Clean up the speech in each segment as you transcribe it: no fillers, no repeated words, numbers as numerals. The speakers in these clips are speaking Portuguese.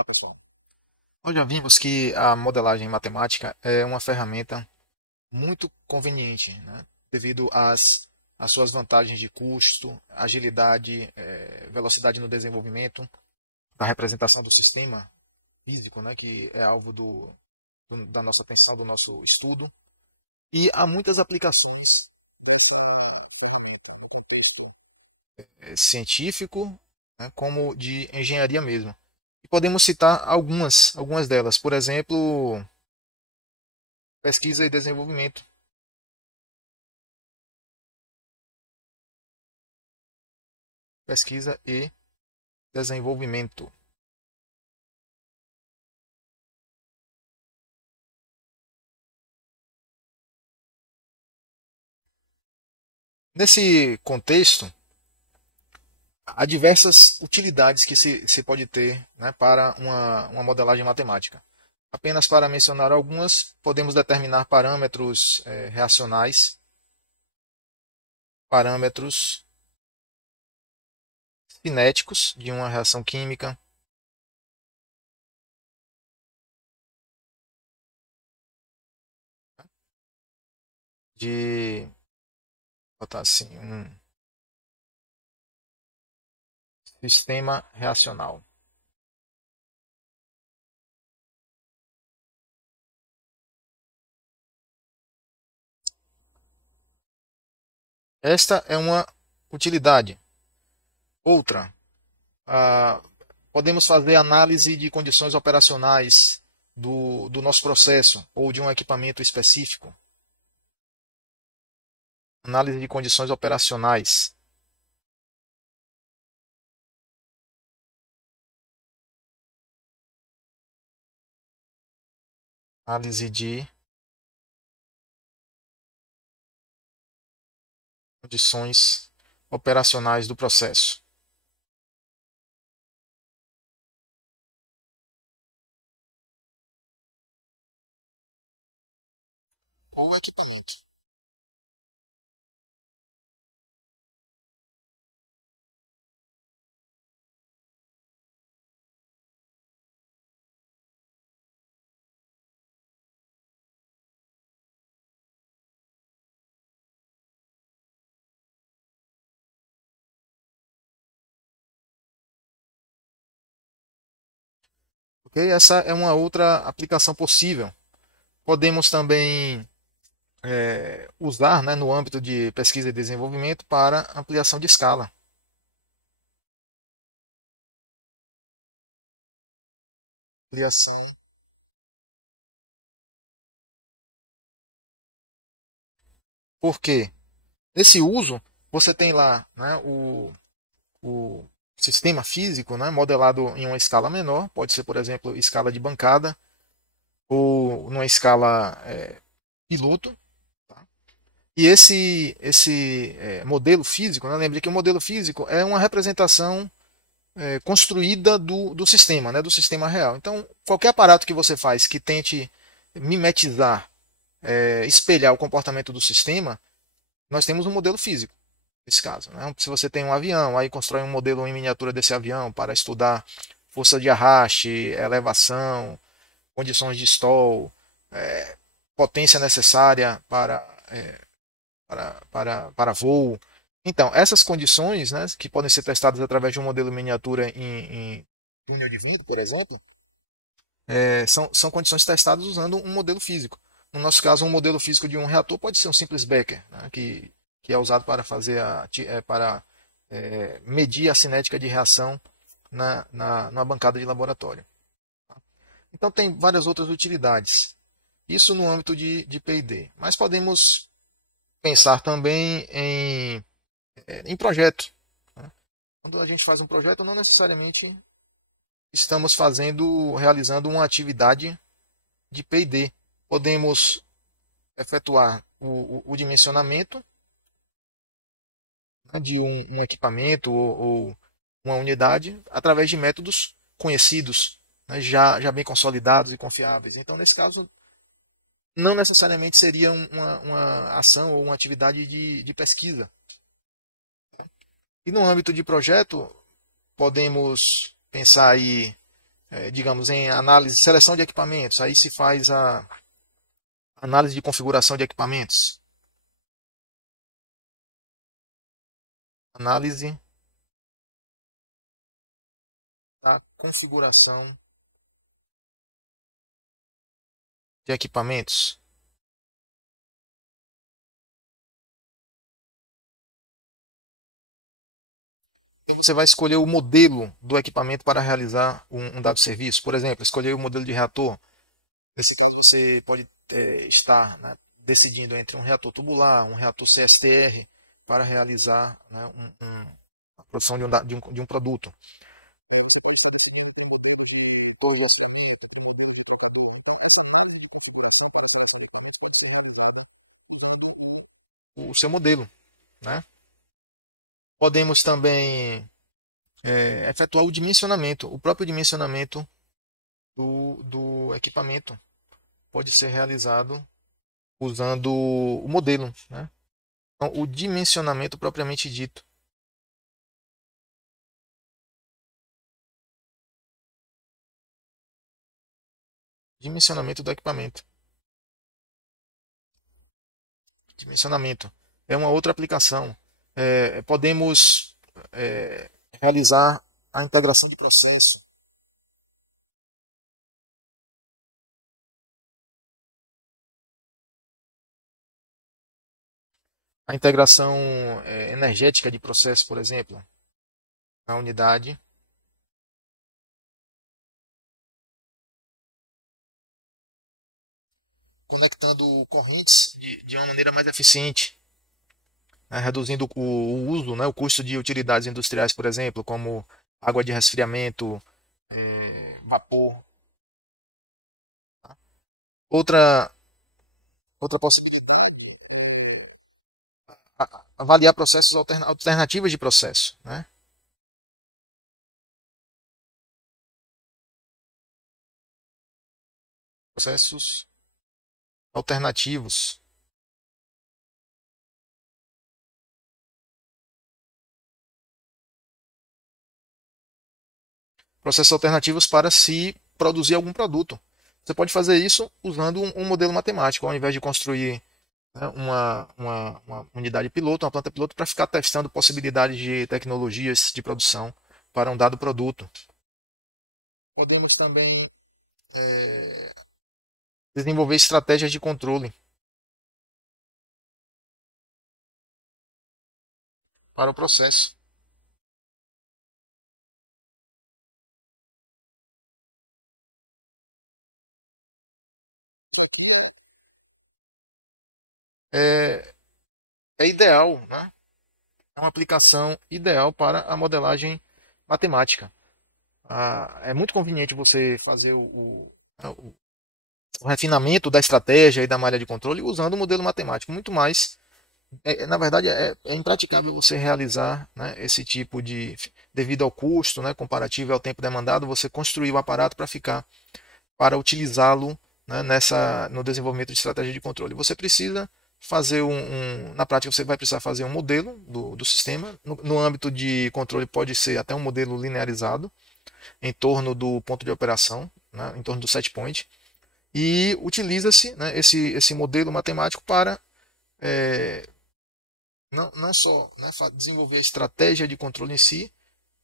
Olá, pessoal. Nós já vimos que a modelagem matemática é uma ferramenta muito conveniente, né? Devido às suas vantagens de custo, agilidade, velocidade no desenvolvimento, da representação do sistema físico, né? Que é alvo da nossa atenção, do nosso estudo. E há muitas aplicações científico, né? Como de engenharia mesmo. E podemos citar algumas delas. Por exemplo, pesquisa e desenvolvimento. Pesquisa e desenvolvimento. Nesse contexto, há diversas utilidades que se pode ter, né, para uma modelagem matemática. Apenas para mencionar algumas, podemos determinar parâmetros reacionais, parâmetros cinéticos de uma reação química, de botar assim, um sistema reacional. Esta é uma utilidade. Outra, ah, podemos fazer análise de condições operacionais do nosso processo ou de um equipamento específico. Análise de condições operacionais. Análise de condições operacionais do processo. Ou equipamento. Ok? Essa é uma outra aplicação possível. Podemos também usar, né, no âmbito de pesquisa e desenvolvimento para ampliação de escala. Ampliação. Por quê? Nesse uso, você tem lá, né, o sistema físico, né, modelado em uma escala menor, pode ser, por exemplo, escala de bancada, ou numa escala piloto. Tá? E esse modelo físico, né, lembre que o modelo físico é uma representação construída do sistema, né, do sistema real. Então, qualquer aparato que você faz que tente mimetizar, espelhar o comportamento do sistema, nós temos um modelo físico. Nesse caso, né? Se você tem um avião, aí constrói um modelo em miniatura desse avião para estudar força de arraste, elevação, condições de stall, potência necessária para voo. Então, essas condições, né, que podem ser testadas através de um modelo miniatura em túnel de vento, por exemplo, são condições testadas usando um modelo físico. No nosso caso, um modelo físico de um reator pode ser um simples Becker, né, que é usado para fazer para medir a cinética de reação na bancada de laboratório. Então, tem várias outras utilidades. Isso no âmbito de P&D. Mas podemos pensar também em projeto. Né? Quando a gente faz um projeto, não necessariamente estamos realizando uma atividade de P&D. Podemos efetuar o dimensionamento, né, de um equipamento ou uma unidade através de métodos conhecidos, né, já bem consolidados e confiáveis. Então, nesse caso, não necessariamente seria uma ação ou uma atividade de pesquisa. E no âmbito de projeto, podemos pensar aí digamos, em análise, seleção de equipamentos, aí se faz a análise de configuração de equipamentos, análise da configuração de equipamentos. Então você vai escolher o modelo do equipamento para realizar um dado serviço. Por exemplo, escolher o modelo de reator. Você pode estar, né, decidindo entre um reator tubular, um reator CSTR, para realizar, né, a produção de um produto. O seu modelo, né? Podemos também efetuar o dimensionamento. O próprio dimensionamento do equipamento pode ser realizado usando o modelo, né? Então, o dimensionamento propriamente dito. Dimensionamento do equipamento. Dimensionamento é uma outra aplicação. Podemos realizar a integração de processo. A integração energética de processo, por exemplo, na unidade. Conectando correntes de uma maneira mais eficiente, né, reduzindo o uso, né, o custo de utilidades industriais, por exemplo, como água de resfriamento, vapor. Tá? Outra, outra possibilidade, avaliar processos alternativas de processo, né? Processos alternativos. Processos alternativos para se produzir algum produto. Você pode fazer isso usando um modelo matemático, ao invés de construir, né, uma unidade piloto, uma planta piloto, para ficar testando possibilidades de tecnologias de produção para um dado produto. Podemos também desenvolver estratégias de controle para o processo. É, é ideal, né? É uma aplicação ideal para a modelagem matemática. É muito conveniente você fazer o refinamento da estratégia e da malha de controle usando o modelo matemático. Muito mais, na verdade, é impraticável você realizar, né, esse tipo devido ao custo, né, comparativo ao tempo demandado, você construir o aparato para utilizá-lo, né, no desenvolvimento de estratégia de controle. Você precisa fazer na prática você vai precisar fazer um modelo do sistema. No âmbito de controle pode ser até um modelo linearizado em torno do ponto de operação, né, em torno do set point, e utiliza-se, né, esse modelo matemático para não só, né, desenvolver a estratégia de controle em si,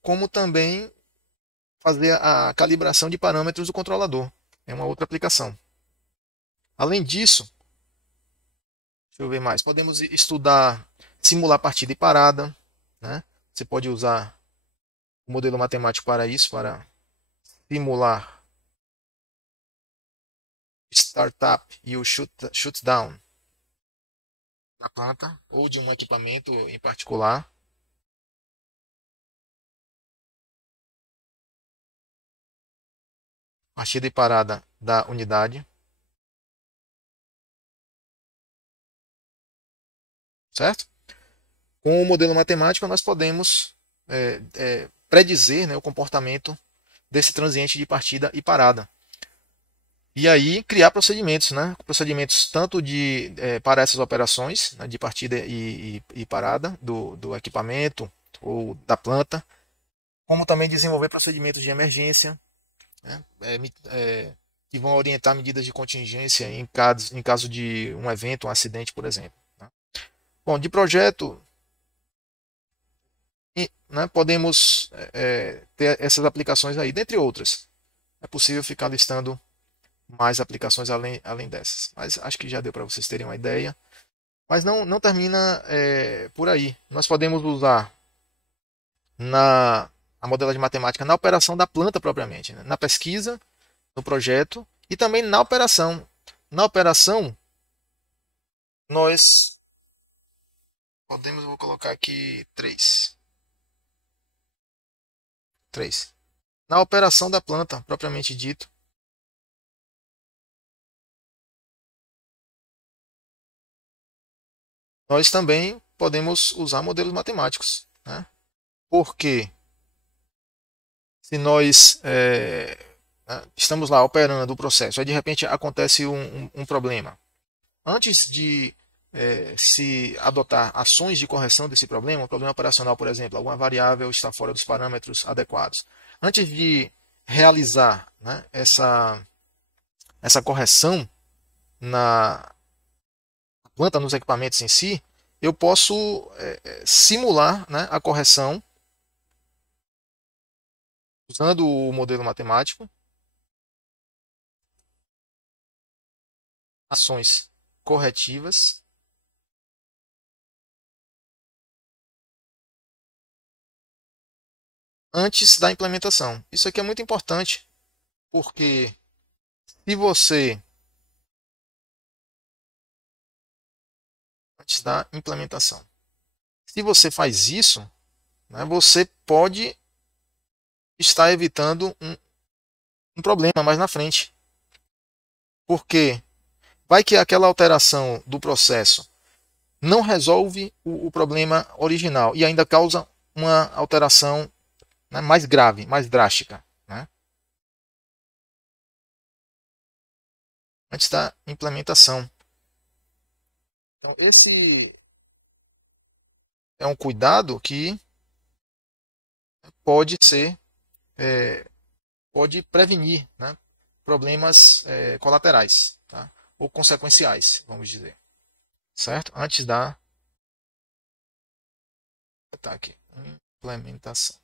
como também fazer a calibração de parâmetros do controlador. É uma outra aplicação. Além disso, deixa eu ver mais, podemos estudar, simular partida e parada, né? Você pode usar o modelo matemático para isso, para simular startup e o shutdown da planta ou de um equipamento em particular. Partida e parada da unidade, certo? Com o modelo matemático, nós podemos predizer, né, o comportamento desse transiente de partida e parada. E aí criar procedimentos, né? Procedimentos tanto para essas operações, né, de partida e parada do equipamento ou da planta, como também desenvolver procedimentos de emergência, né, que vão orientar medidas de contingência em caso de um evento, um acidente, por exemplo. Né. Bom, de projeto, né, podemos ter essas aplicações aí, dentre outras. É possível ficar listando mais aplicações além dessas. Mas acho que já deu para vocês terem uma ideia. Mas não termina por aí. Nós podemos usar a modelagem matemática na operação da planta propriamente, né? Na pesquisa, no projeto e também na operação. Na operação, nós podemos, vou colocar aqui três. Três. Na operação da planta, propriamente dito, nós também podemos usar modelos matemáticos, né? Porque se nós estamos lá operando o processo, aí de repente acontece um problema. Antes de se adotar ações de correção desse problema, um problema operacional, por exemplo, alguma variável está fora dos parâmetros adequados. Antes de realizar, né, essa correção na planta, nos equipamentos em si, eu posso simular, né, a correção usando o modelo matemático, ações corretivas antes da implementação. Isso aqui é muito importante, porque se você, antes da implementação, se você faz isso, né, você pode estar evitando um problema mais na frente. Porque vai que aquela alteração do processo não resolve o problema original e ainda causa uma alteração, né, mais grave, mais drástica, né, antes da implementação. Então, esse é um cuidado que pode ser, pode prevenir, né, problemas colaterais, tá, ou consequenciais, vamos dizer, certo? Antes da tá aqui, implementação.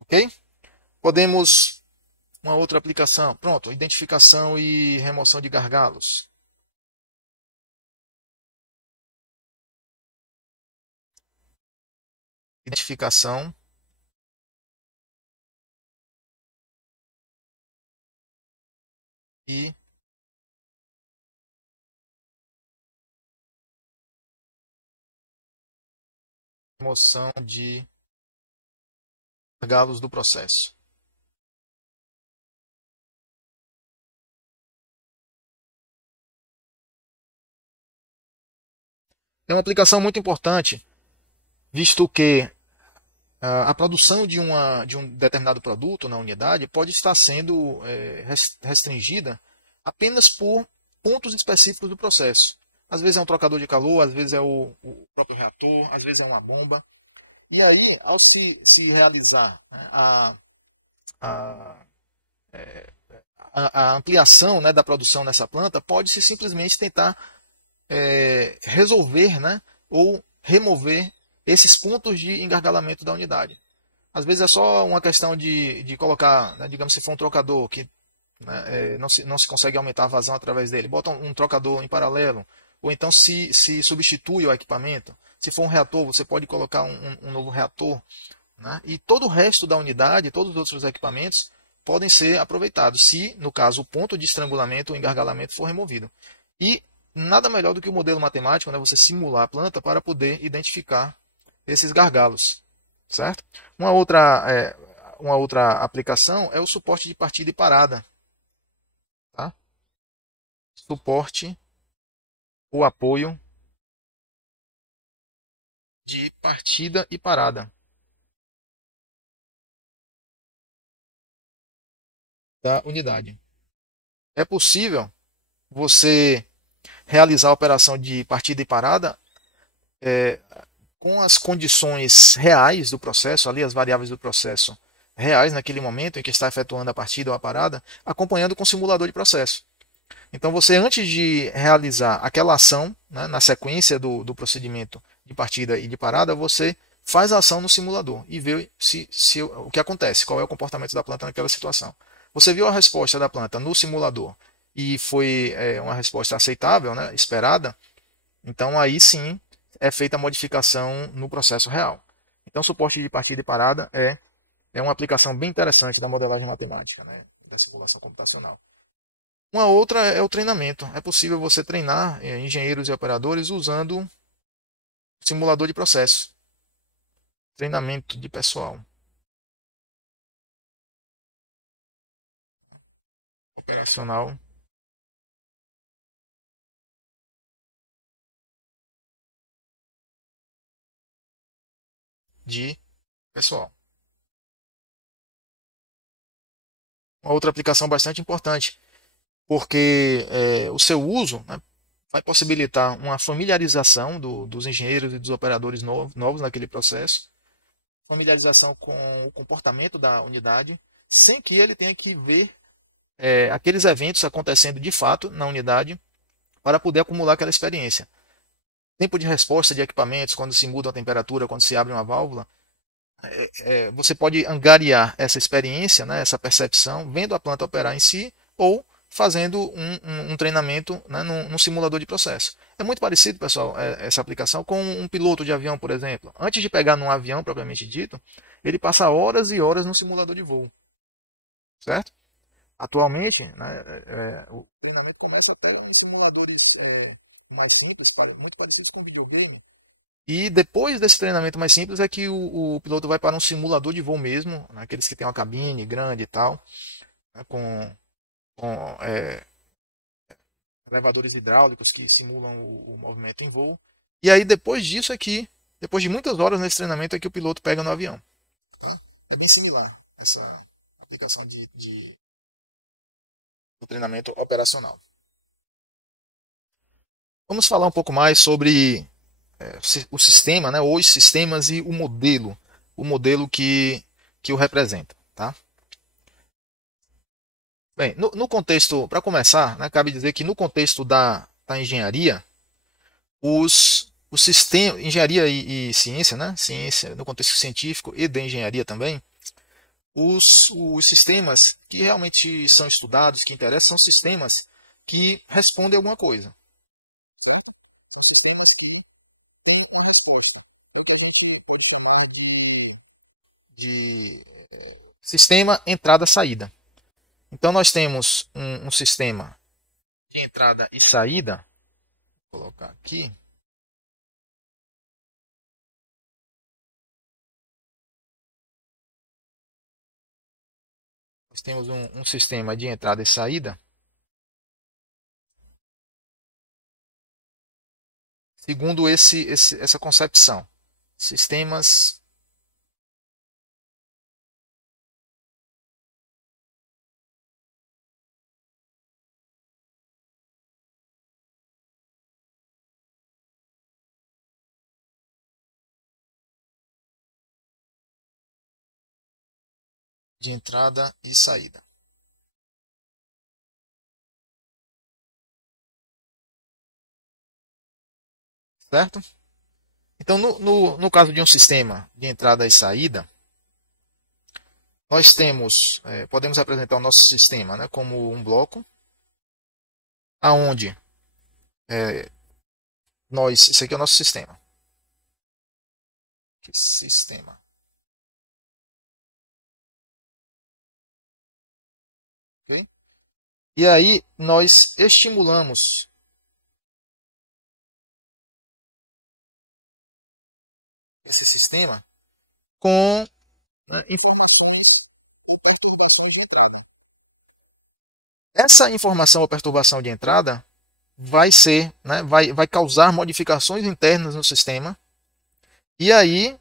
Ok? Podemos uma outra aplicação. Pronto, identificação e remoção de gargalos. Identificação e remoção de gargalos do processo. É uma aplicação muito importante, visto que a produção de um determinado produto na unidade pode estar sendo restringida apenas por pontos específicos do processo. Às vezes é um trocador de calor, às vezes é o próprio reator, às vezes é uma bomba. E aí, ao se realizar, né, a, a ampliação, né, da produção nessa planta, pode-se simplesmente tentar resolver, né, ou remover esses pontos de engargalamento da unidade. Às vezes é só uma questão de colocar, né, digamos, se for um trocador que, né, não se consegue aumentar a vazão através dele, bota um trocador em paralelo, ou então se substitui o equipamento. Se for um reator, você pode colocar um novo reator, né, e todo o resto da unidade, todos os outros equipamentos, podem ser aproveitados, se, no caso, o ponto de estrangulamento ou engargalamento for removido. E nada melhor do que o modelo matemático, né, você simular a planta para poder identificar esses gargalos, certo? Uma outra aplicação é o suporte de partida e parada. Tá? Suporte, o apoio de partida e parada da unidade. É possível você realizar a operação de partida e parada com as condições reais do processo, ali as variáveis do processo reais naquele momento em que está efetuando a partida ou a parada, acompanhando com o simulador de processo. Então você, antes de realizar aquela ação, né, na sequência do procedimento de partida e de parada, você faz a ação no simulador e vê o que acontece, qual é o comportamento da planta naquela situação. Você viu a resposta da planta no simulador e foi uma resposta aceitável, né, esperada, então aí sim é feita a modificação no processo real. Então suporte de partida e parada é uma aplicação bem interessante da modelagem matemática, né, da simulação computacional. Uma outra é o treinamento. É possível você treinar engenheiros e operadores usando simulador de processo. Treinamento de pessoal. Operacional de pessoal. Uma outra aplicação bastante importante, porque o seu uso, né, vai possibilitar uma familiarização dos engenheiros e dos operadores novos naquele processo, familiarização com o comportamento da unidade, sem que ele tenha que ver aqueles eventos acontecendo de fato na unidade para poder acumular aquela experiência. Tempo de resposta de equipamentos, quando se muda a temperatura, quando se abre uma válvula, você pode angariar essa experiência, né, essa percepção, vendo a planta operar em si ou fazendo um treinamento, né, num simulador de processo. É muito parecido, pessoal, essa aplicação com um piloto de avião, por exemplo. Antes de pegar num avião propriamente dito, ele passa horas e horas no simulador de voo, certo? Atualmente, né, o treinamento começa até em simuladores mais simples, muito parecidos com videogame. E depois desse treinamento mais simples é que o piloto vai para um simulador de voo mesmo, né, aqueles que tem uma cabine grande e tal, né, com elevadores hidráulicos que simulam o movimento em voo. E aí depois disso é que, depois de muitas horas nesse treinamento, é que o piloto pega no avião. Tá? É bem similar essa aplicação do treinamento operacional. Vamos falar um pouco mais sobre o sistema, né, os sistemas e o modelo que o representa. Tá? Bem, no contexto, para começar, né, cabe dizer que no contexto da engenharia, os sistemas, engenharia e ciência, né, ciência no contexto científico e da engenharia também, os sistemas que realmente são estudados, que interessam, são sistemas que respondem a alguma coisa. Certo? São sistemas que têm uma resposta. De sistema entrada-saída. Então nós temos um sistema de entrada e saída. Vou colocar aqui. Nós temos um sistema de entrada e saída. Segundo essa concepção, sistemas de entrada e saída. Certo? Então, no caso de um sistema de entrada e saída, nós temos, podemos representar o nosso sistema, né, como um bloco, aonde esse aqui é o nosso sistema. Sistema. Okay? E aí nós estimulamos esse sistema com essa informação ou perturbação de entrada vai ser, né, vai causar modificações internas no sistema e aí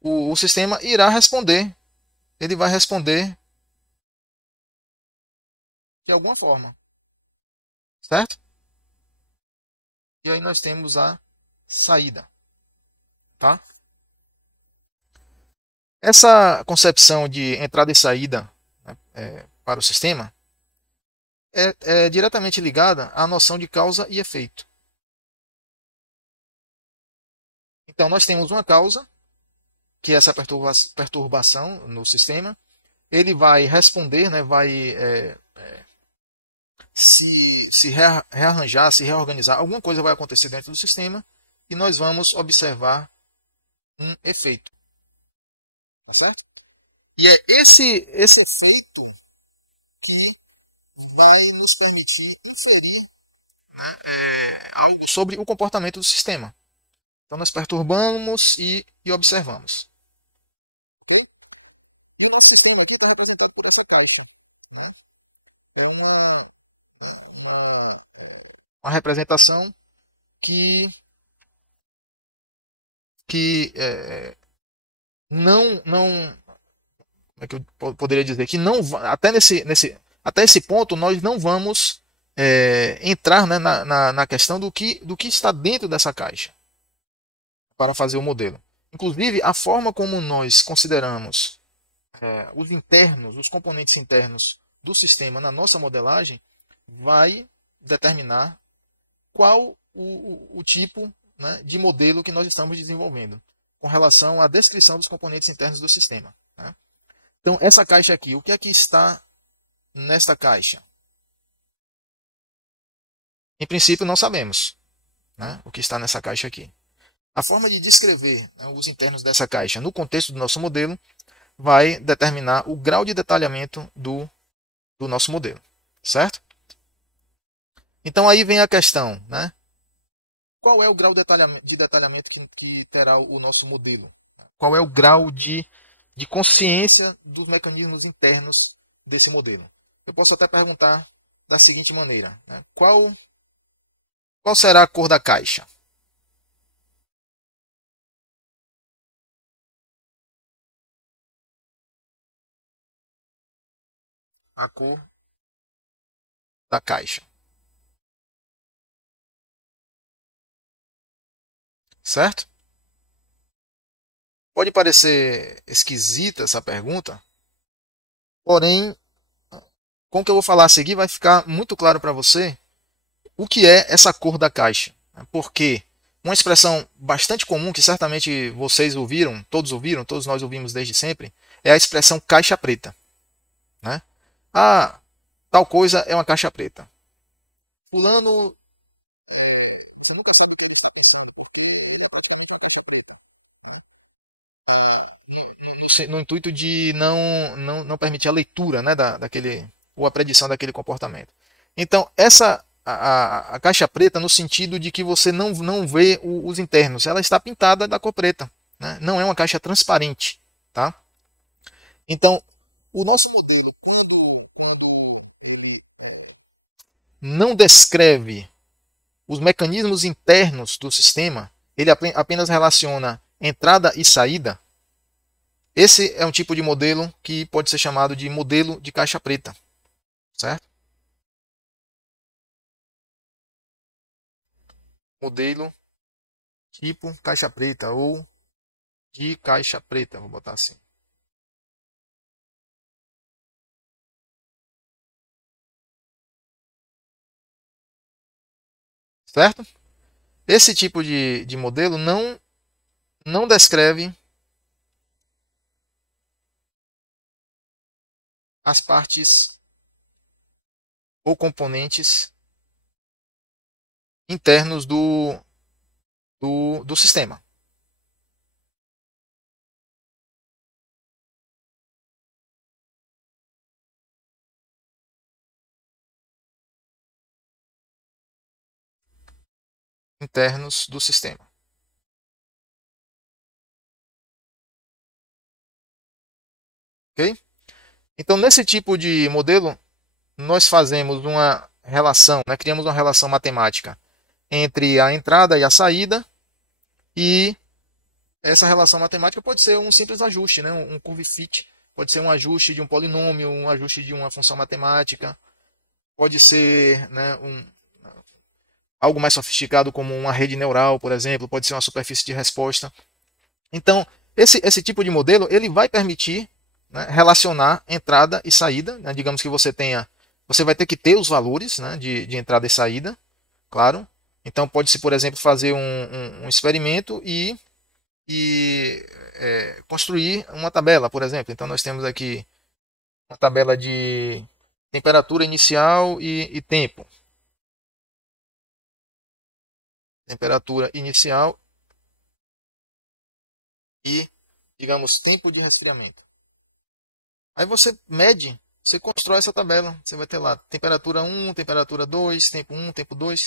o sistema irá responder. Ele vai responder de alguma forma, certo? E aí nós temos a saída. Tá? Essa concepção de entrada e saída, né, para o sistema é diretamente ligada à noção de causa e efeito. Então, nós temos uma causa, que é essa perturbação no sistema. Ele vai responder, né, vai se rearranjar, se reorganizar. Alguma coisa vai acontecer dentro do sistema e nós vamos observar um efeito. Tá certo? E é esse efeito que vai nos permitir inferir, né, algo sobre o comportamento do sistema. Então nós perturbamos e observamos. Okay? E o nosso sistema aqui está representado por essa caixa. Né? É uma representação que não, como é que eu poderia dizer, que não, até esse ponto nós não vamos entrar, né, na questão do que está dentro dessa caixa para fazer o modelo. Inclusive, a forma como nós consideramos os internos, os componentes internos do sistema na nossa modelagem vai determinar qual o tipo, né, de modelo que nós estamos desenvolvendo com relação à descrição dos componentes internos do sistema. Né? Então, essa caixa aqui, o que é que está nesta caixa? Em princípio, não sabemos, né, o que está nessa caixa aqui. A forma de descrever, né, os internos dessa caixa no contexto do nosso modelo vai determinar o grau de detalhamento do nosso modelo, certo? Então aí vem a questão, né? Qual é o grau de detalhamento que terá o nosso modelo? Qual é o grau de consciência dos mecanismos internos desse modelo? Eu posso até perguntar da seguinte maneira, né? Qual será a cor da caixa? A cor da caixa. Certo? Pode parecer esquisita essa pergunta, porém, com o que eu vou falar a seguir, vai ficar muito claro para você o que é essa cor da caixa. Porque uma expressão bastante comum, que certamente vocês ouviram, todos nós ouvimos desde sempre, é a expressão caixa preta. Né? Ah, tal coisa é uma caixa preta. Fulano, você nunca sabe no intuito de não permitir a leitura, né, ou a predição daquele comportamento. Então, a caixa preta no sentido de que você não vê os internos, ela está pintada da cor preta, né? Não é uma caixa transparente. Tá? Então, o nosso modelo, quando não descreve os mecanismos internos do sistema, ele apenas relaciona entrada e saída. Esse é um tipo de modelo que pode ser chamado de modelo de caixa preta, certo? Modelo tipo caixa preta ou de caixa preta, vou botar assim. Certo? Esse tipo de modelo não descreve as partes ou componentes internos do sistema. Internos do sistema. Ok? Então, nesse tipo de modelo, nós fazemos uma relação, né? Criamos uma relação matemática entre a entrada e a saída, e essa relação matemática pode ser um simples ajuste, né? Um curve fit, pode ser um ajuste de um polinômio, um ajuste de uma função matemática, pode ser, né, algo mais sofisticado como uma rede neural, por exemplo, pode ser uma superfície de resposta. Então, esse tipo de modelo ele vai permitir, né, relacionar entrada e saída. Né? Digamos que você vai ter que ter os valores, né, de entrada e saída, claro. Então, pode-se, por exemplo, fazer um experimento e construir uma tabela, por exemplo. Então, nós temos aqui uma tabela de temperatura inicial e tempo. Temperatura inicial e, digamos, tempo de resfriamento. Aí você mede, você constrói essa tabela. Você vai ter lá temperatura 1, temperatura 2, tempo 1, tempo 2.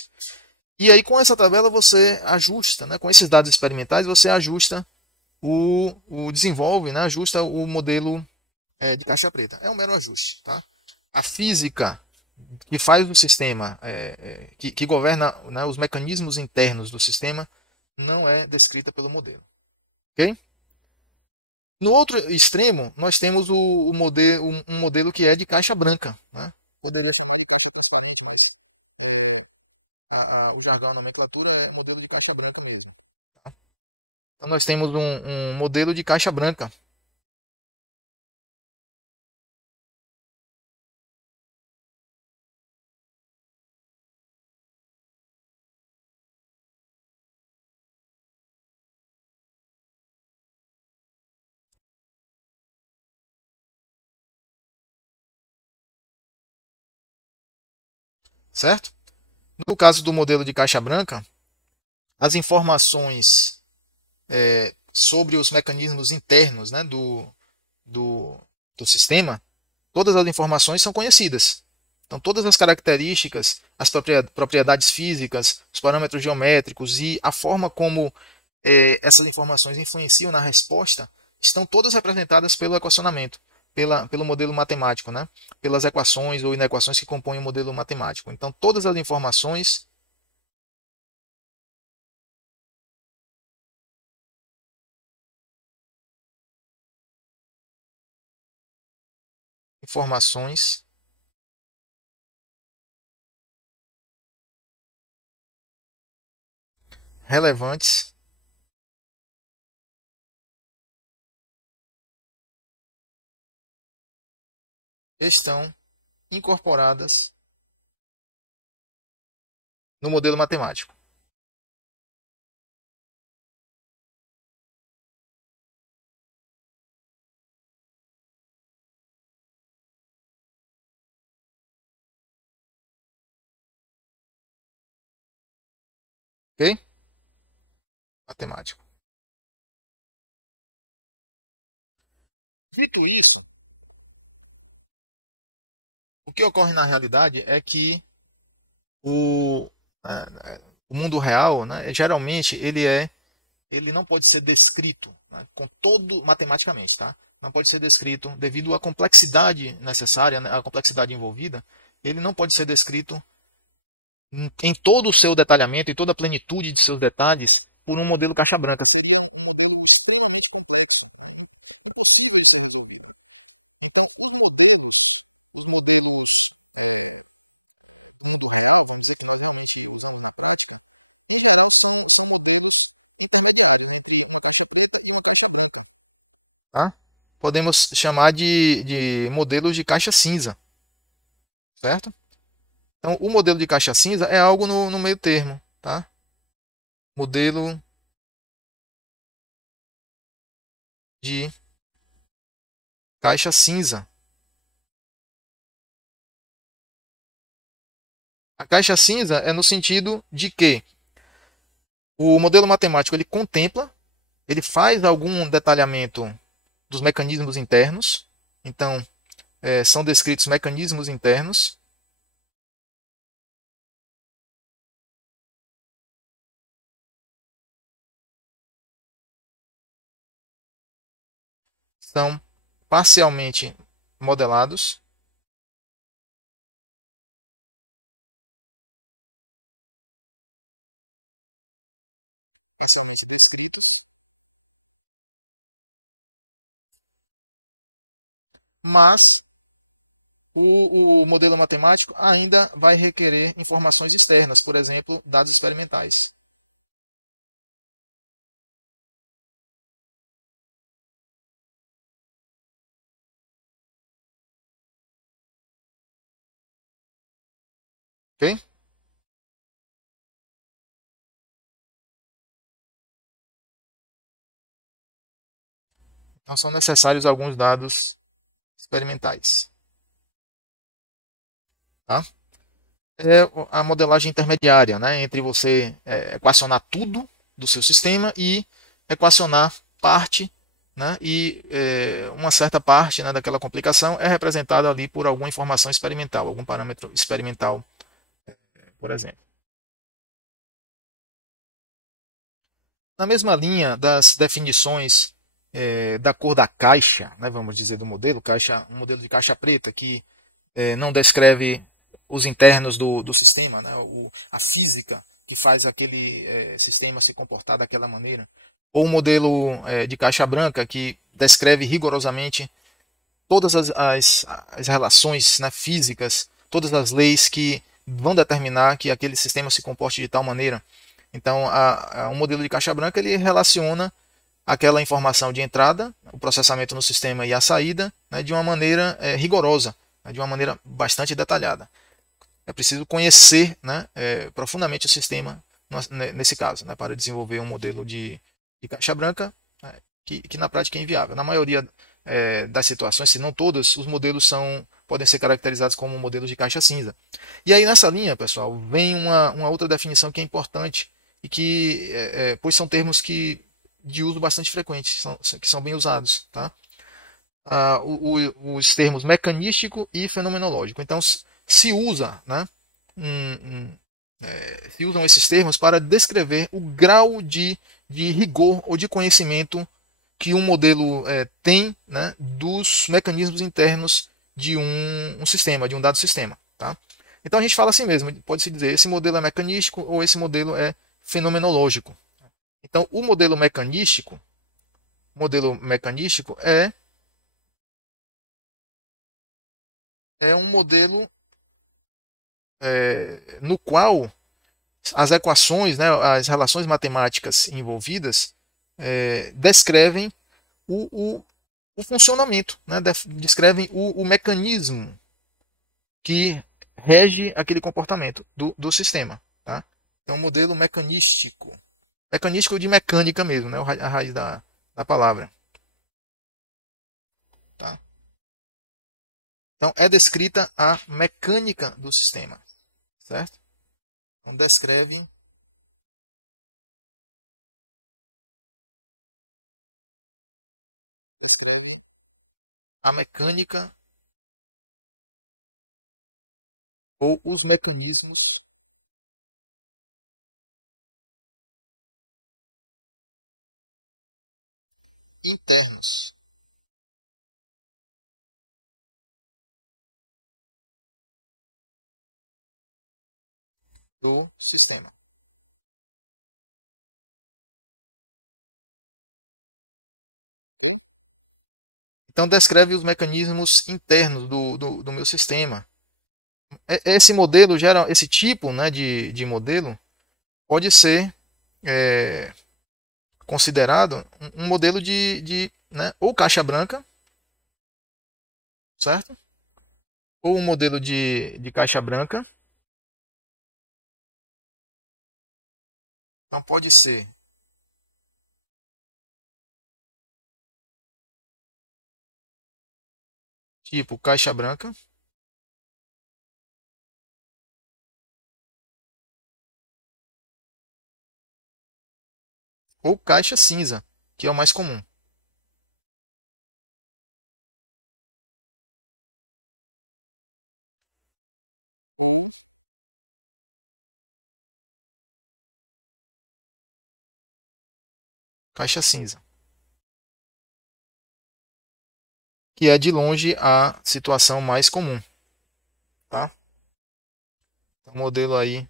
E aí com essa tabela você ajusta, né? Com esses dados experimentais, você ajusta desenvolve, né? Ajusta o modelo de caixa preta. É um mero ajuste. Tá? A física que faz o sistema, que governa, né, os mecanismos internos do sistema, não é descrita pelo modelo. Ok? No outro extremo, nós temos um modelo que é de caixa branca. Né? O jargão, a nomenclatura é modelo de caixa branca mesmo. Tá? Então nós temos um modelo de caixa branca. Certo? No caso do modelo de caixa branca, as informações sobre os mecanismos internos, né, do, do sistema, todas as informações são conhecidas. Então, todas as características, as propriedades físicas, os parâmetros geométricos e a forma como essas informações influenciam na resposta estão todas representadas pelo equacionamento, pelo modelo matemático, né? Pelas equações ou inequações que compõem o modelo matemático. Então, todas as informações relevantes estão incorporadas no modelo matemático. Ok? Matemático. Dito isso, o que ocorre na realidade é que o, o mundo real, né, geralmente, ele não pode ser descrito, né, com todo matematicamente, tá? Não pode ser descrito devido à complexidade necessária, né, à complexidade envolvida. Ele não pode ser descrito em todo o seu detalhamento, em toda a plenitude de seus detalhes, por um modelo caixa branca. Seria um modelo extremamente complexo, impossível de ser resolvido. Então, os modelos do mundo real, vamos dizer que nós realmente utilizamos na prática, em geral são modelos intermediários entre uma caixa preta e uma caixa branca. Tá? Podemos chamar de modelos de caixa cinza, certo? Então, o modelo de caixa cinza é algo no meio termo, tá? Modelo de caixa cinza. A caixa cinza é no sentido de que o modelo matemático ele contempla, ele faz algum detalhamento dos mecanismos internos. Então, são descritos mecanismos internos. São parcialmente modelados. Mas o modelo matemático ainda vai requerer informações externas, por exemplo, dados experimentais. Ok? Então são necessários alguns dados experimentais. Tá? É a modelagem intermediária, né, entre você equacionar tudo do seu sistema e equacionar parte, né, e uma certa parte, né, daquela complicação é representada ali por alguma informação experimental, algum parâmetro experimental, por exemplo. Na mesma linha das definições da cor da caixa, né, vamos dizer, do modelo, um modelo de caixa preta, que não descreve os internos do sistema, né, a física que faz aquele sistema se comportar daquela maneira. Ou um modelo de caixa branca, que descreve rigorosamente todas as relações, né, físicas, todas as leis que vão determinar que aquele sistema se comporte de tal maneira. Então, um modelo de caixa branca ele relaciona aquela informação de entrada, o processamento no sistema e a saída, né, de uma maneira rigorosa, né, de uma maneira bastante detalhada. É preciso conhecer, né, profundamente o sistema nesse caso, né, para desenvolver um modelo de caixa branca, né, que na prática é inviável. Na maioria das situações, se não todas, os modelos podem ser caracterizados como modelos de caixa cinza. E aí nessa linha, pessoal, vem uma outra definição que é importante e que, pois são termos de uso bastante frequente, que são bem usados, tá? Os termos mecanístico e fenomenológico. Então, se usa, né, se usam esses termos para descrever o grau de rigor ou de conhecimento que um modelo tem, né, dos mecanismos internos de um sistema, de um dado sistema. Tá? Então a gente fala assim mesmo, pode-se dizer, esse modelo é mecanístico ou esse modelo é fenomenológico. Então o modelo mecanístico é um modelo no qual as equações, né, as relações matemáticas envolvidas descrevem o, o funcionamento, né, descrevem o mecanismo que rege aquele comportamento do sistema. Tá? É um modelo mecanístico. Mecanístico de mecânica mesmo, né, a raiz da palavra. Tá? Então é descrita a mecânica do sistema. Certo? Então descreve a mecânica ou os mecanismos internos do sistema. Então descreve os mecanismos internos do meu sistema. Esse modelo gera esse tipo, né, de modelo pode ser é, considerado um modelo né, ou caixa branca, certo? Ou um modelo de caixa branca. Então pode ser tipo caixa branca ou caixa cinza, que é o mais comum. Caixa cinza, que é de longe a situação mais comum, tá? Então, o modelo aí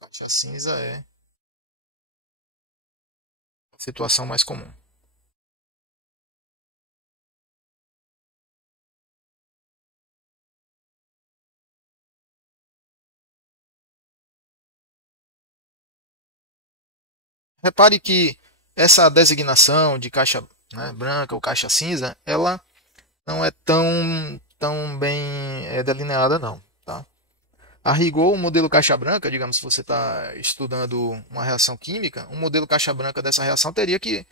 caixa cinza é a situação mais comum. Repare que essa designação de caixa, né, branca ou caixa cinza, ela não é tão tão bem delineada, não. Tá? A rigor, o modelo caixa branca, digamos, se você está estudando uma reação química, um modelo caixa branca dessa reação teria que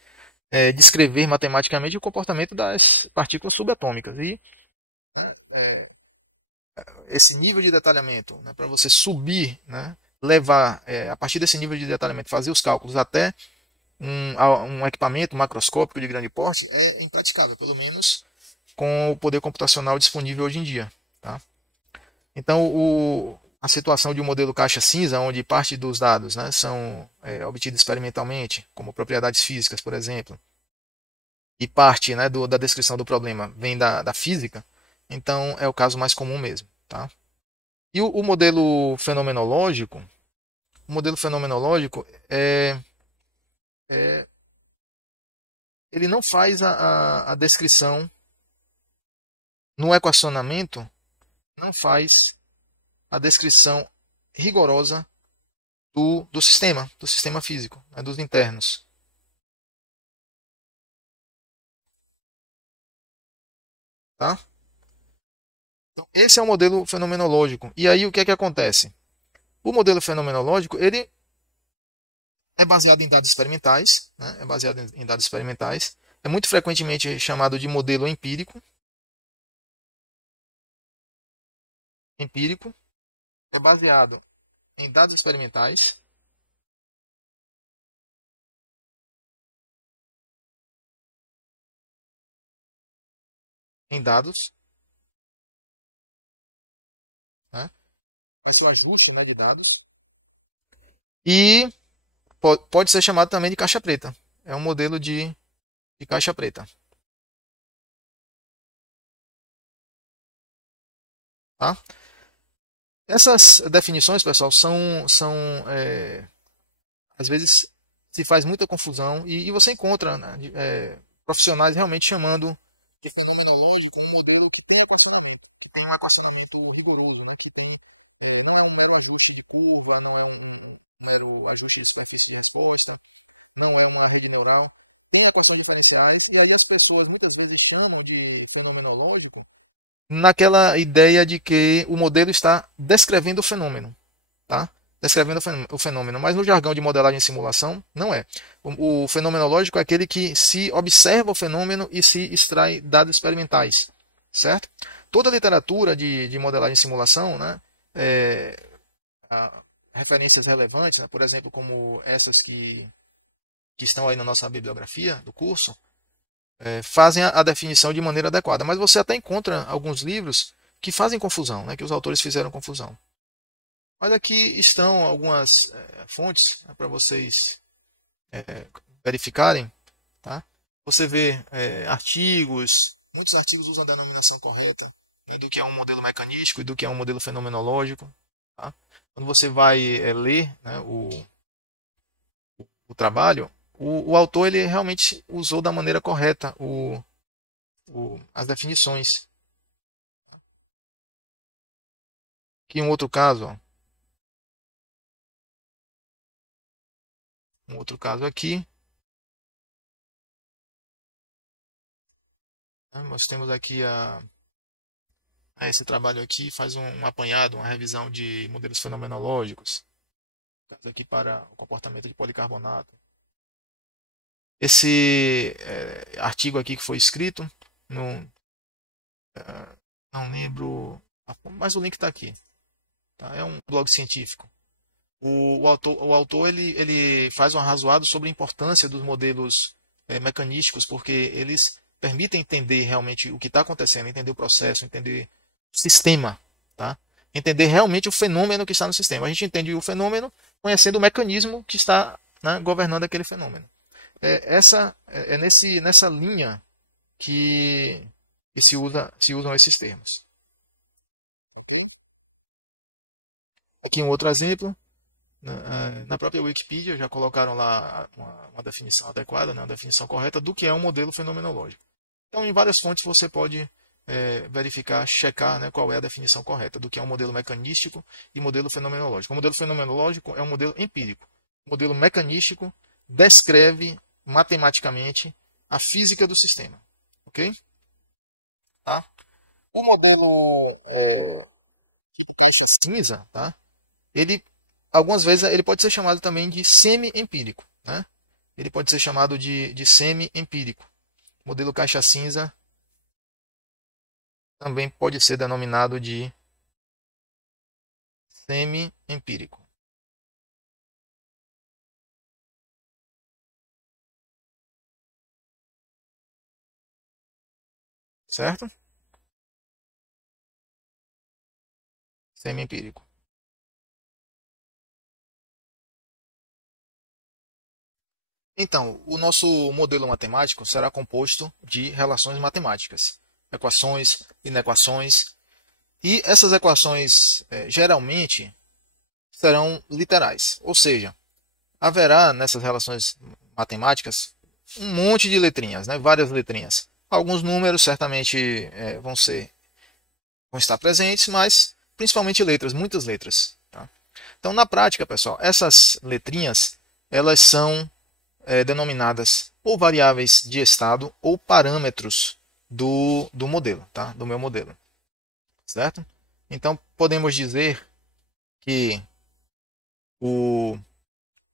descrever matematicamente o comportamento das partículas subatômicas. E né, esse nível de detalhamento, né, para você subir, né, levar, a partir desse nível de detalhamento, fazer os cálculos até um equipamento macroscópico de grande porte, é impraticável, pelo menos com o poder computacional disponível hoje em dia. Tá? Então, a situação de um modelo caixa cinza, onde parte dos dados, né, são obtidos experimentalmente, como propriedades físicas, por exemplo, e parte, né, da descrição do problema vem da física, então é o caso mais comum mesmo. Tá? E o modelo fenomenológico ele não faz a descrição no equacionamento, não faz a descrição rigorosa do sistema físico, né, dos internos. Tá? Então, esse é o modelo fenomenológico. E aí o que é que acontece? O modelo fenomenológico ele é baseado em dados experimentais, né? É baseado em dados experimentais. É muito frequentemente chamado de modelo empírico. Empírico é baseado em dados experimentais. Em dados, né? Faz o ajuste, né, de dados. E pode ser chamado também de caixa preta. É um modelo de caixa preta. Tá? Essas definições, pessoal, às vezes se faz muita confusão e você encontra, né, profissionais realmente chamando de fenomenológico um modelo que tem equacionamento, que tem um equacionamento rigoroso, né, que tem, não é um mero ajuste de curva, não é um mero ajuste de superfície de resposta, não é uma rede neural, tem equações diferenciais e aí as pessoas muitas vezes chamam de fenomenológico naquela ideia de que o modelo está descrevendo o fenômeno, tá? Descrevendo o fenômeno, mas no jargão de modelagem e simulação, não é. O fenomenológico é aquele que se observa o fenômeno e se extrai dados experimentais, certo? Toda a literatura de modelagem e simulação, né, referências relevantes, né, por exemplo, como essas que estão aí na nossa bibliografia do curso, fazem a definição de maneira adequada. Mas você até encontra alguns livros que fazem confusão, né, que os autores fizeram confusão. Mas aqui estão algumas fontes, né, para vocês verificarem. Tá? Você vê artigos, muitos artigos usam a denominação correta, né, do que é um modelo mecanístico e do que é um modelo fenomenológico. Tá? Quando você vai ler, né, o trabalho, o autor ele realmente usou da maneira correta as definições. Aqui um outro caso, ó. Um outro caso aqui. Nós temos aqui esse trabalho aqui, faz um apanhado, uma revisão de modelos fenomenológicos. Caso aqui para o comportamento de policarbonato. Esse artigo aqui que foi escrito, não lembro, mas o link está aqui. Tá? É um blog científico. O autor ele faz um arrazoado sobre a importância dos modelos mecanísticos, porque eles permitem entender realmente o que está acontecendo, entender o processo, entender o sistema, tá? Entender realmente o fenômeno que está no sistema. A gente entende o fenômeno conhecendo o mecanismo que está, né, governando aquele fenômeno. Nessa linha que se usam esses termos. Aqui um outro exemplo. Na própria Wikipedia já colocaram lá uma definição adequada, né, uma definição correta do que é um modelo fenomenológico. Então, em várias fontes você pode verificar, checar, né, qual é a definição correta do que é um modelo mecanístico e modelo fenomenológico. O modelo fenomenológico é um modelo empírico. O modelo mecanístico descreve matematicamente a física do sistema. Ok? Tá? O modelo de caixa cinza, tá? Ele, algumas vezes, ele pode ser chamado também de semi-empírico, né? Ele pode ser chamado de semi-empírico. O modelo caixa cinza também pode ser denominado de semi-empírico. Certo? Semi-empírico. Então, o nosso modelo matemático será composto de relações matemáticas, equações, inequações, e essas equações geralmente serão literais, ou seja, haverá nessas relações matemáticas um monte de letrinhas, né? Várias letrinhas. Alguns números certamente vão estar presentes, mas principalmente letras, muitas letras. Tá? Então, na prática, pessoal, essas letrinhas elas são denominadas ou variáveis de estado ou parâmetros do modelo, tá? Do meu modelo, certo? Então, podemos dizer que o,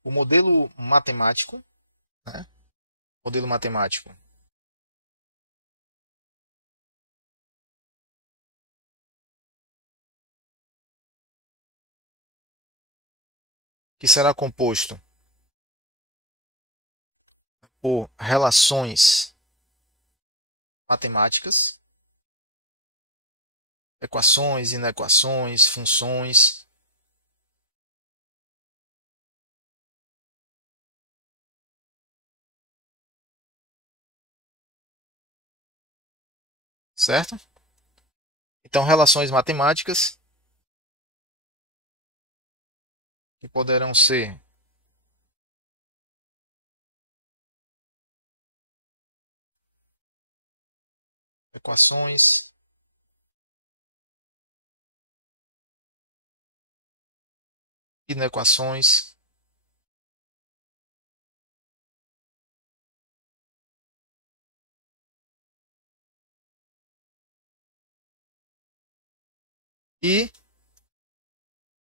o modelo matemático, né? Modelo matemático que será composto por relações matemáticas, equações, inequações, funções, certo? Então, relações matemáticas que poderão ser equações, inequações, e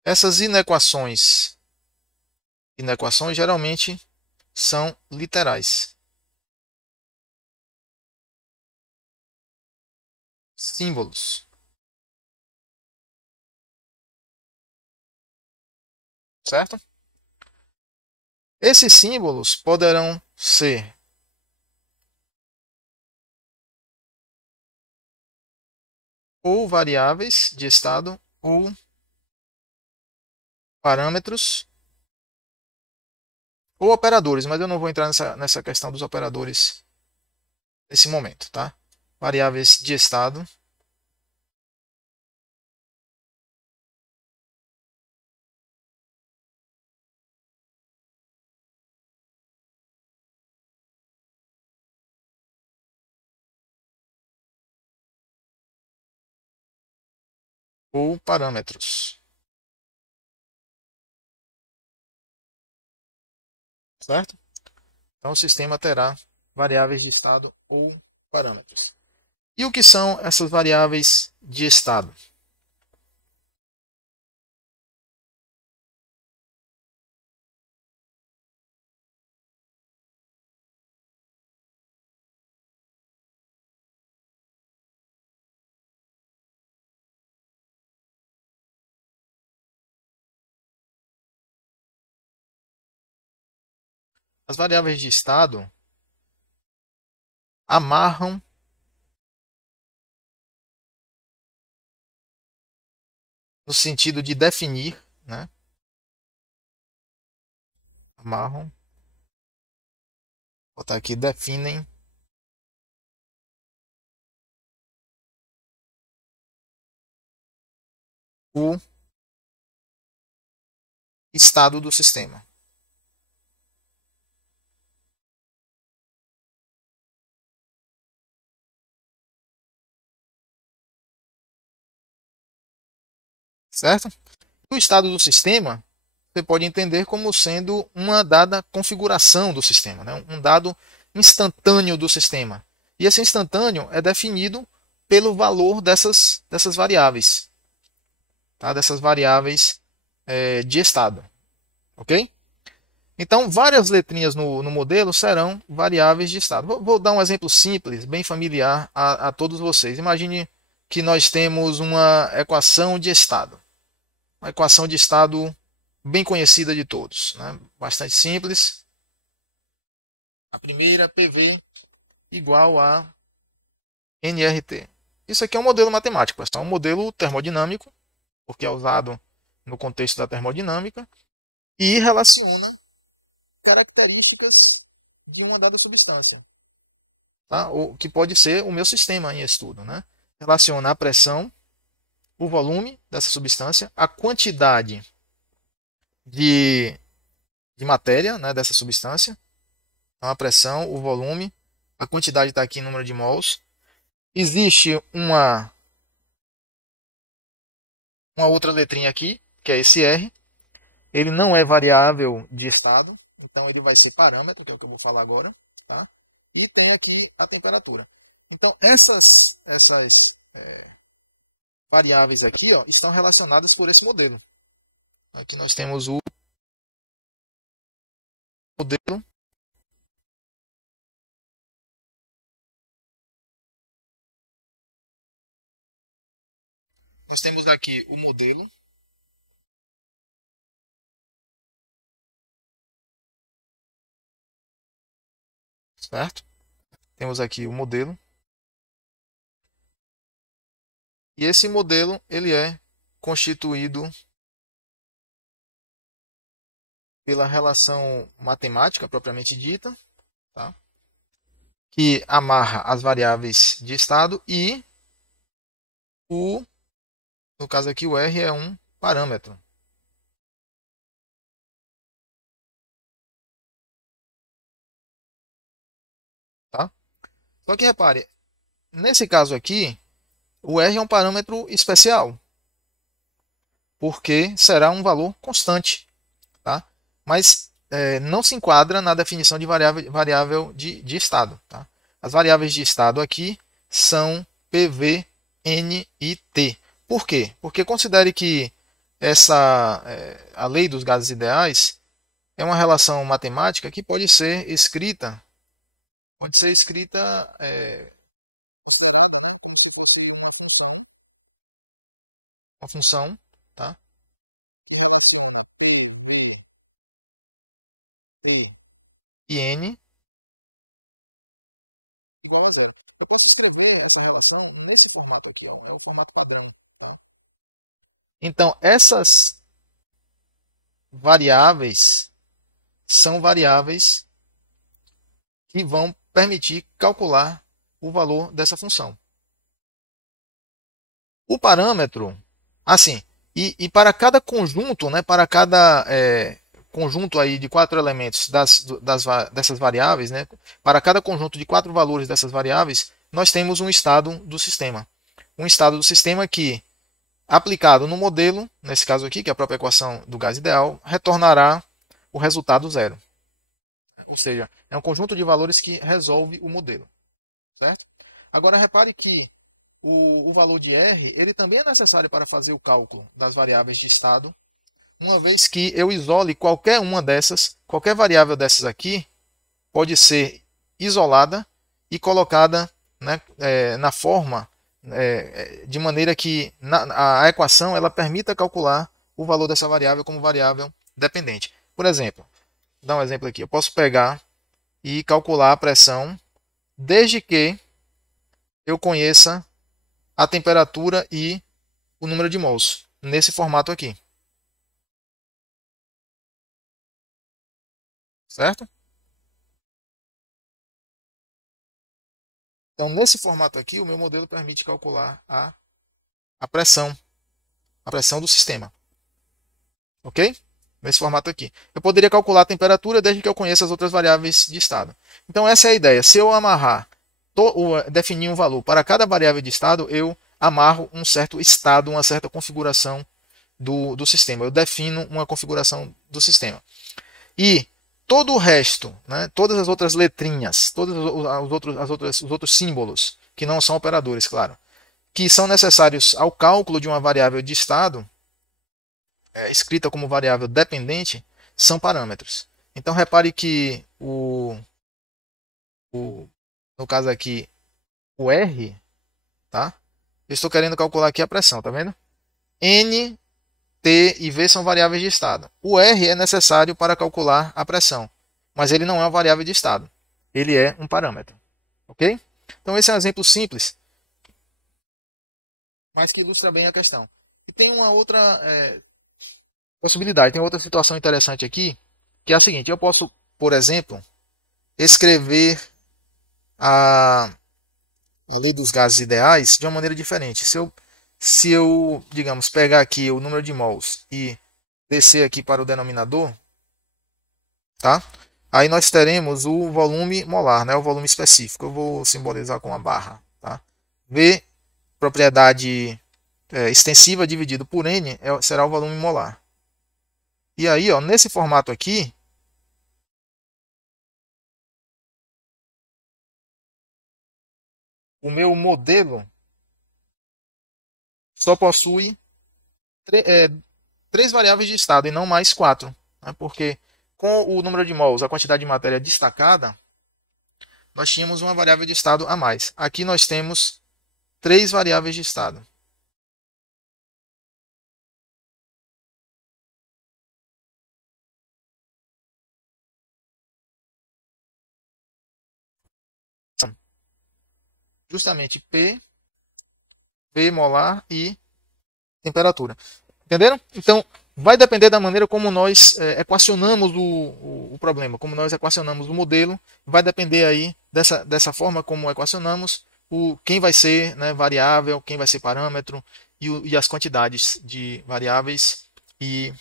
essas inequações geralmente são literais. Símbolos, certo? Esses símbolos poderão ser ou variáveis de estado ou parâmetros ou operadores, mas eu não vou entrar nessa questão dos operadores nesse momento, tá? Variáveis de estado ou parâmetros, certo? Então o sistema terá variáveis de estado ou parâmetros. E o que são essas variáveis de estado? As variáveis de estado amarram no sentido de definir, né? Amarram, vou botar aqui, definem o estado do sistema. Certo? O estado do sistema você pode entender como sendo uma dada configuração do sistema, né? Um dado instantâneo do sistema. E esse instantâneo é definido pelo valor dessas variáveis, tá? Dessas variáveis de estado, ok? Então, várias letrinhas no modelo serão variáveis de estado. Vou dar um exemplo simples, bem familiar a todos vocês. Imagine que nós temos uma equação de estado. Uma equação de estado bem conhecida de todos, né? Bastante simples. A primeira, PV igual a nRT. Isso aqui é um modelo matemático, pessoal. É um modelo termodinâmico, porque é usado no contexto da termodinâmica, e relaciona características de uma dada substância, tá? O que pode ser o meu sistema em estudo, né? Relaciona a pressão, o volume dessa substância, a quantidade de matéria, né, dessa substância, então, a pressão, o volume, a quantidade está aqui em número de mols. Existe uma outra letrinha aqui, que é esse R. Ele não é variável de estado, então ele vai ser parâmetro, que é o que eu vou falar agora, tá? E tem aqui a temperatura. Então essas variáveis aqui, ó, estão relacionadas por esse modelo. Aqui nós temos o modelo. Nós temos aqui o modelo. Certo? Temos aqui o modelo. E esse modelo ele é constituído pela relação matemática propriamente dita, tá? Que amarra as variáveis de estado e no caso aqui o R é um parâmetro. Tá? Só que repare, nesse caso aqui, o R é um parâmetro especial, porque será um valor constante, tá? Mas não se enquadra na definição de variável de estado. Tá? As variáveis de estado aqui são PV, N e T. Por quê? Porque considere que a lei dos gases ideais é uma relação matemática que pode ser escrita se fosse uma função, tá? T e N igual a zero. Eu posso escrever essa relação nesse formato aqui, ó, é o formato padrão. Tá? Então, essas variáveis são variáveis que vão permitir calcular o valor dessa função. O parâmetro, assim, e para cada conjunto, né, para cada conjunto aí de 4 elementos dessas variáveis, né, para cada conjunto de 4 valores dessas variáveis, nós temos um estado do sistema. Um estado do sistema que, aplicado no modelo, nesse caso aqui, que é a própria equação do gás ideal, retornará o resultado zero. Ou seja, é um conjunto de valores que resolve o modelo. Certo? Agora, repare que o valor de R ele também é necessário para fazer o cálculo das variáveis de estado, uma vez que eu isole qualquer variável dessas aqui, pode ser isolada e colocada, né, na forma, de maneira que a equação ela permita calcular o valor dessa variável como variável dependente. Por exemplo, vou dar um exemplo aqui. Eu posso pegar e calcular a pressão desde que eu conheça a temperatura e o número de mols, nesse formato aqui. Certo? Então, nesse formato aqui, o meu modelo permite calcular a pressão do sistema. Ok? Nesse formato aqui. Eu poderia calcular a temperatura desde que eu conheça as outras variáveis de estado. Então, essa é a ideia. Se eu definir um valor para cada variável de estado, eu amarro um certo estado, uma certa configuração do sistema. Eu defino uma configuração do sistema. E todo o resto, né, todas as outras letrinhas, todos os outros símbolos, que não são operadores, claro, que são necessários ao cálculo de uma variável de estado, escrita como variável dependente, são parâmetros. Então repare que no caso aqui, o R, tá? Eu estou querendo calcular aqui a pressão, tá vendo? N, T e V são variáveis de estado. O R é necessário para calcular a pressão, mas ele não é uma variável de estado. Ele é um parâmetro, ok? Então esse é um exemplo simples, mas que ilustra bem a questão. E tem uma outra possibilidade, tem outra situação interessante aqui, que é a seguinte: eu posso, por exemplo, escrever a lei dos gases ideais de uma maneira diferente. Se eu, digamos, pegar aqui o número de mols e descer aqui para o denominador, tá? Aí nós teremos o volume molar, né? O volume específico. Eu vou simbolizar com uma barra, tá? V, propriedade extensiva dividido por N, será o volume molar. E aí, ó, nesse formato aqui, o meu modelo só possui três variáveis de estado e não mais quatro, né? Porque com o número de mols, a quantidade de matéria destacada, nós tínhamos uma variável de estado a mais. Aqui nós temos três variáveis de estado. Justamente P, V molar e temperatura. Entenderam? Então, vai depender da maneira como nós equacionamos o problema, como nós equacionamos o modelo. Vai depender aí dessa forma como equacionamos quem vai ser, né, variável, quem vai ser parâmetro e as quantidades de variáveis e